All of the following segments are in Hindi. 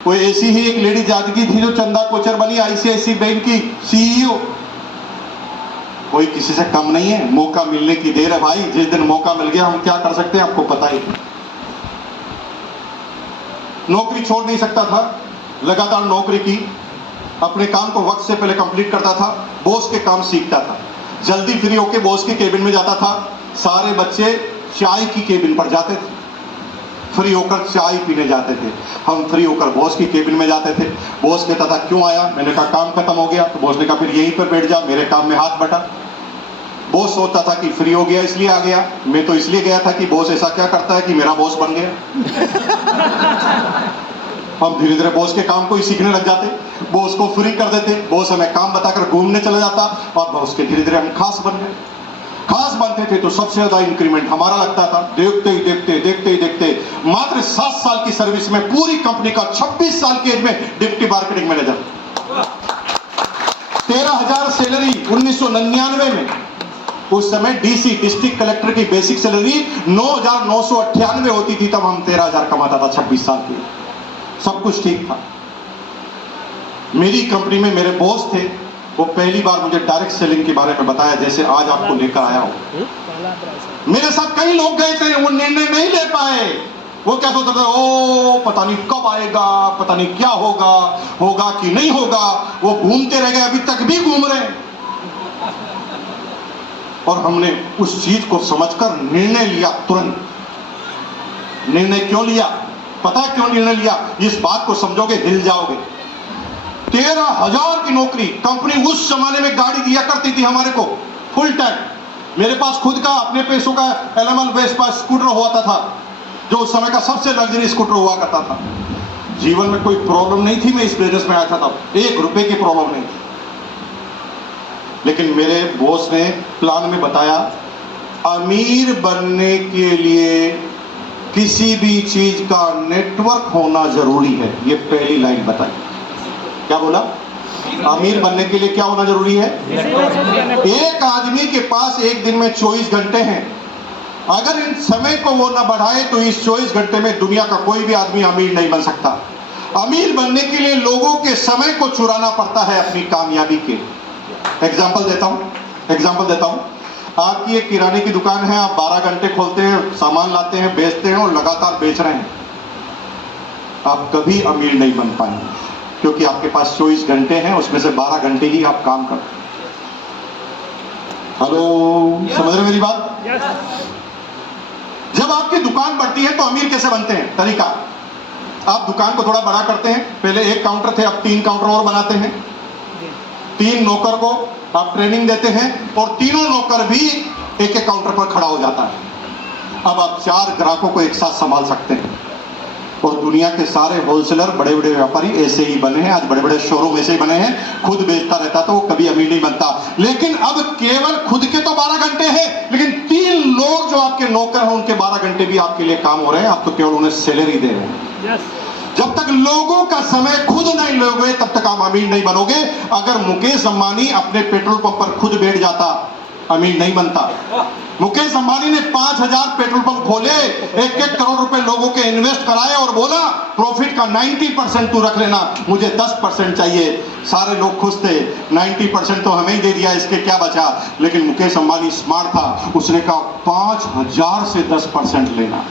कोई ऐसी ही एक लेडी जानकी थी जो चंदा कोचर बनी आईसीआईसी बैंक की सीईओ। कोई किसी से कम नहीं है, मौका मिलने की देर है भाई। जिस दिन मौका मिल गया हम क्या कर सकते हैं आपको पता ही। नौकरी छोड़ नहीं सकता था, लगातार नौकरी की, अपने काम को वक्त से पहले कंप्लीट करता था, बॉस के काम सीखता था, जल्दी फ्री होके बॉस की केबिन में जाता था। सारे बच्चे चाय की केबिन पर जाते थे, फ्री होकर चाय पीने जाते थे। हम फ्री होकर बॉस की केबिन में जाते थे। बॉस कहता था क्यों आया, मैंने कहा काम खत्म हो गया। तो बॉस ने कहा फिर यहीं पर बैठ जा, मेरे काम में हाथ बटा। बॉस सोचता था कि फ्री हो गया इसलिए आ गया, मैं तो इसलिए गया था कि बॉस ऐसा क्या करता है कि मेरा बॉस बन गया। हम धीरे धीरे बॉस के काम को ही सीखने लग जाते, बॉस को फ्री कर देते, बॉस हमें काम बताकर घूमने चला जाता और बॉस के धीरे धीरे हम खास बन गए। खास बनते थे तो सबसे ज्यादा इंक्रीमेंट हमारा लगता था। देखते ही देखते मात्र 7 साल की सर्विस में पूरी कंपनी का 26 साल की एज में डिप्टी मार्केटिंग मैनेजर, 13,000 सैलरी 1999 में। उस समय डीसी डिस्ट्रिक्ट कलेक्टर की बेसिक सैलरी 9,998 होती थी, तब हम 13,000 कमाता था 26 साल की। सब कुछ ठीक था। मेरी कंपनी में मेरे बॉस थे, वो पहली बार मुझे डायरेक्ट सेलिंग के बारे में बताया जैसे आज आपको लेकर आया हूं। मेरे साथ कई लोग गए थे, वो निर्णय नहीं ले पाए। वो क्या सोचते थे, ओ पता नहीं कब आएगा, पता नहीं क्या होगा, होगा कि नहीं होगा। वो घूमते रह गए, अभी तक भी घूम रहे हैं। और हमने उस चीज को समझकर निर्णय लिया तुरंत। निर्णय क्यों लिया पता है, क्यों निर्णय लिया? इस बात को समझोगे हिल जाओगे। 13,000 की नौकरी, कंपनी उस जमाने में गाड़ी दिया करती थी हमारे को फुल टाइम। मेरे पास खुद का अपने पैसों का एलएमएल वेस्पा स्कूटर हुआ था, जो उस समय का सबसे लग्जरी स्कूटर हुआ करता था। जीवन में कोई प्रॉब्लम नहीं थी, मैं इस बिजनेस में आया था तब 1 रुपए की प्रॉब्लम नहीं थी। लेकिन मेरे बॉस ने प्लान में बताया, अमीर बनने के लिए किसी भी चीज का नेटवर्क होना जरूरी है। ये पहली लाइन बताई। क्या बोला? अमीर बनने के लिए क्या होना जरूरी है? एक आदमी के पास एक दिन में 24 घंटे हैं। अगर इन समय को वो न बढ़ाए तो इस 24 घंटे में दुनिया का कोई भी आदमी अमीर नहीं बन सकता। अमीर बनने के लिए लोगों के समय को चुराना पड़ता है अपनी कामयाबी के। एग्जाम्पल देता हूं। आपकी एक किराने की दुकान है, आप 12 घंटे खोलते हैं, सामान लाते हैं, बेचते हैं और लगातार बेच रहे हैं। आप कभी अमीर नहीं बन पाएंगे, क्योंकि आपके पास 24 घंटे हैं, उसमें से 12 घंटे ही आप काम करते हैं। हेलो, समझ रहे मेरी बात? जब आपकी दुकान बढ़ती है तो अमीर कैसे बनते हैं? तरीका, आप दुकान को थोड़ा बड़ा करते हैं। पहले 1 काउंटर थे, अब 3 काउंटर और बनाते हैं। 3 नौकर को आप ट्रेनिंग देते हैं और तीनों नौकर भी एक काउंटर पर खड़ा हो जाता है। अब आप 4 ग्राहकों को एक साथ संभाल सकते हैं। और दुनिया के सारे होलसेलर, बड़े बड़े व्यापारी ऐसे ही बने हैं। आज बड़े बड़े शोरूम ऐसे ही बने हैं। खुद बेचता रहता तो वो कभी अमीर नहीं बनता। लेकिन अब केवल खुद के तो 12 घंटे हैं, लेकिन 3 लोग जो आपके नौकर हैं उनके 12 घंटे भी आपके लिए काम हो रहे हैं। आप तो केवल उन्हें सैलरी दे रहे हैं। जब तक लोगों का समय खुद नहीं लोगे तब तक आप अमीर नहीं बनोगे। अगर मुकेश अंबानी अपने पेट्रोल पंप पर खुद बैठ जाता, अमीर नहीं बनता। मुकेश अंबानी ने 5,000 पेट्रोल पंप खोले, 1-1 करोड़ रुपए लोगों के इन्वेस्ट कराए और बोला प्रॉफिट का 90% तू रख लेना, मुझे 10% चाहिए। सारे लोग खुश थे, 90% तो हमें ही दे दिया, इसके क्या बचा। लेकिन मुकेश अंबानी स्मार्ट था, उसने कहा 5,000 से 10% लेना।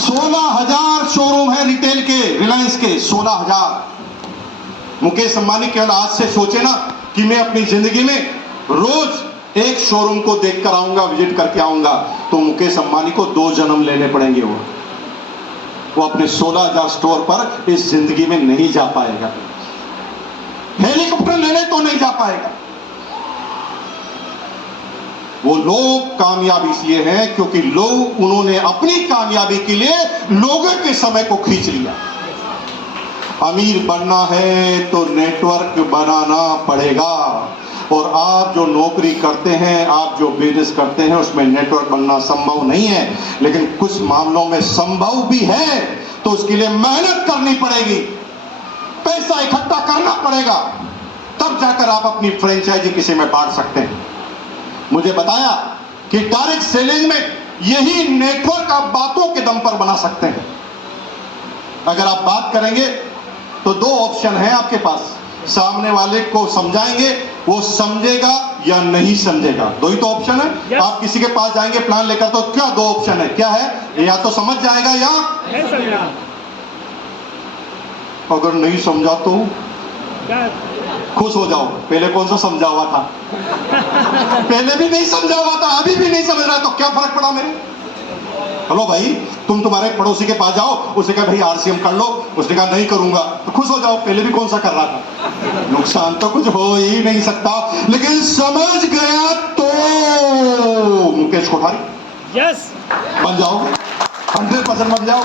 16,000 शोरूम है रिटेल के, रिलायंस के 16,000। मुकेश अंबानी केवल आज से सोचे ना कि मैं अपनी जिंदगी में रोज एक शोरूम को देखकर आऊंगा, विजिट करके आऊंगा, तो मुकेश अंबानी को 2 जन्म लेने पड़ेंगे। वो अपने 16,000 स्टोर पर इस जिंदगी में नहीं जा पाएगा। हेलीकॉप्टर लेने तो नहीं जा पाएगा। वो लोग कामयाब इसलिए हैं क्योंकि लोग, उन्होंने अपनी कामयाबी के लिए लोगों के समय को खींच लिया। अमीर बनना है तो नेटवर्क बनाना पड़ेगा। और आप जो नौकरी करते हैं, आप जो बिजनेस करते हैं, उसमें नेटवर्क बनना संभव नहीं है। लेकिन कुछ मामलों में संभव भी है, तो उसके लिए मेहनत करनी पड़ेगी, पैसा इकट्ठा करना पड़ेगा, तब जाकर आप अपनी फ्रेंचाइजी किसी में बांट सकते हैं। मुझे बताया कि डायरेक्ट सेलिंग में यही नेटवर्क आप बातों के दम पर बना सकते हैं। अगर आप बात करेंगे तो दो ऑप्शन है आपके पास, सामने वाले को समझाएंगे, वो समझेगा या नहीं समझेगा, दो ही तो ऑप्शन है। Yes. आप किसी के पास जाएंगे प्लान लेकर तो क्या दो ऑप्शन है, क्या है, या तो समझ जाएगा या नहीं समझा अगर नहीं समझा तो क्या खुश हो जाओ, पहले कौन सा समझा हुआ था, पहले भी नहीं समझा हुआ था, अभी भी नहीं समझ रहा, तो क्या फर्क पड़ा मेरे। हेलो भाई, तुम तुम्हारे पड़ोसी के पास जाओ, उसने कहा भाई आरसीएम कर लो, उसने कहा नहीं करूंगा, तो खुश हो जाओ, पहले भी कौन सा कर रहा था। नुकसान तो कुछ हो ही नहीं सकता, लेकिन समझ गया तो मुकेश कोठारी यस बन जाओगे, 100% बन जाओ।